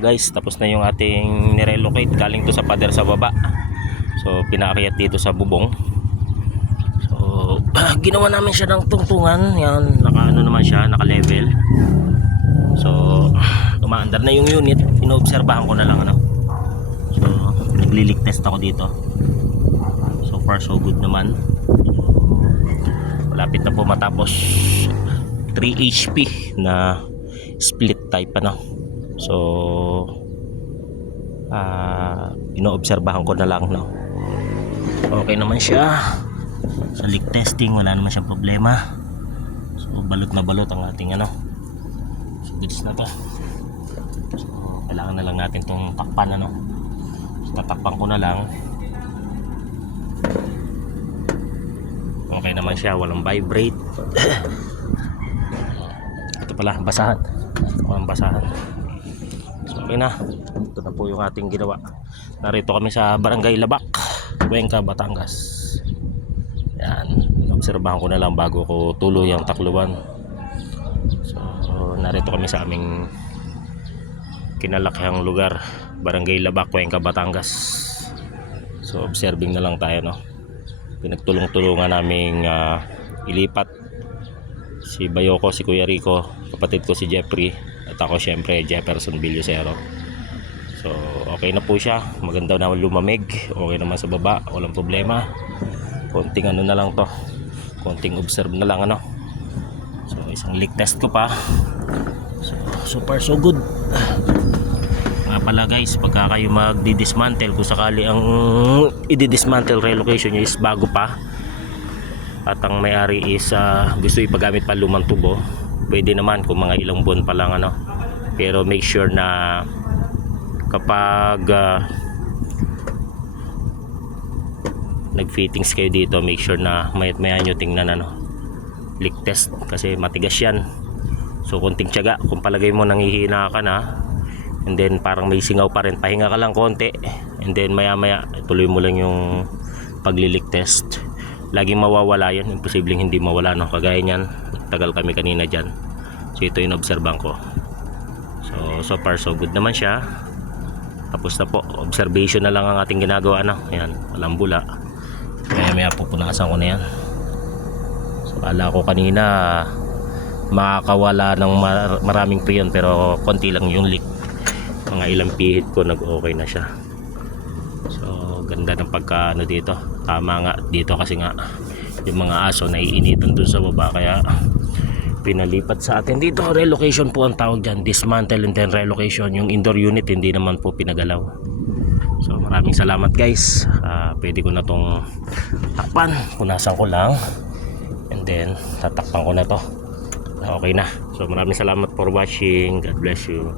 Guys, tapos na yung ating nirelocate galing to sa pader sa baba. So pinaakyat dito sa bubong. So ginawa namin siya ng tungtungan. Yan, naka-ano naman siya, naka-level. So umaandar na yung unit. Inoobserbahan ko na lang ano. So naglilig test ako dito. So far so good naman. Malapit na po matapos 3 HP na split type ano. So inoobserbahan ko na lang no. Okay naman siya. Sa leak testing wala naman siyang problema. So balot na balot ang ating ano. So goods na to. So kailangan na lang natin tong takpan ano. So tatakpan ko na lang. Okay naman siya, walang vibrate. Ito pala, basahan. Walang basahan. So okay na. Ito na po yung ating ginawa. Narito kami sa Barangay Labak, Cuenca, Batangas. Yan, obserbahan ko na lang bago ko tuloy ang takluban. So narito kami sa aming kinalakhang lugar, Barangay Labak, Cuenca, Batangas. So observing na lang tayo no. Pinagtulong-tulungan naming ilipat si Bayoko, si Kuya Rico, kapatid ko si Jeffrey, at ako syempre Jefferson Villosero. So okay na po siya, maganda na lumamig, okay naman sa baba, walang problema. Konting ano na lang to, konting observe na lang ano. So isang leak test ko pa. So far so good. Nga pala guys, pagka kayo magdi-dismantle, kung sakali ang i-dismantle relocation nyo is bago pa at ang may-ari is gusto ipagamit pa lumang tubo, pwede naman kung mga ilang buwan pa lang ano. Pero make sure na kapag nag-fittings kayo dito, make sure na mayat-maya nyo tingnan ano, leak test, kasi matigas yan. So konting tiyaga, kung palagay mo nanghihina ka na, and then parang may singaw pa rin, pahinga ka lang konti, and then maya maya tuloy mo lang yung paglilik test. Laging mawawala yun, imposibleng hindi mawala no. Kagaya nyan, tagal kami kanina dyan. So ito yung obserban ko. So far so good naman siya. Tapos na po, observation na lang ang ating ginagawa no. Ayan, walang bula. Maya maya pupunasan ko na yan. So kala ko kanina makakawala ng maraming priyon, pero konti lang yung leak. Mga ilang pihit ko nag-okay na siya. So ganda ng pagka ano dito. Tama nga dito kasi nga yung mga aso naiinitan dun sa baba, kaya pinalipat sa atin dito. Relocation po ang tawag dyan, dismantle and then relocation. Yung indoor unit hindi naman po pinagalaw. So maraming salamat guys. Pwede ko na tong takpan, punasan ko lang and then tatakpan ko na to. Okay na. So maraming salamat for watching. God bless you.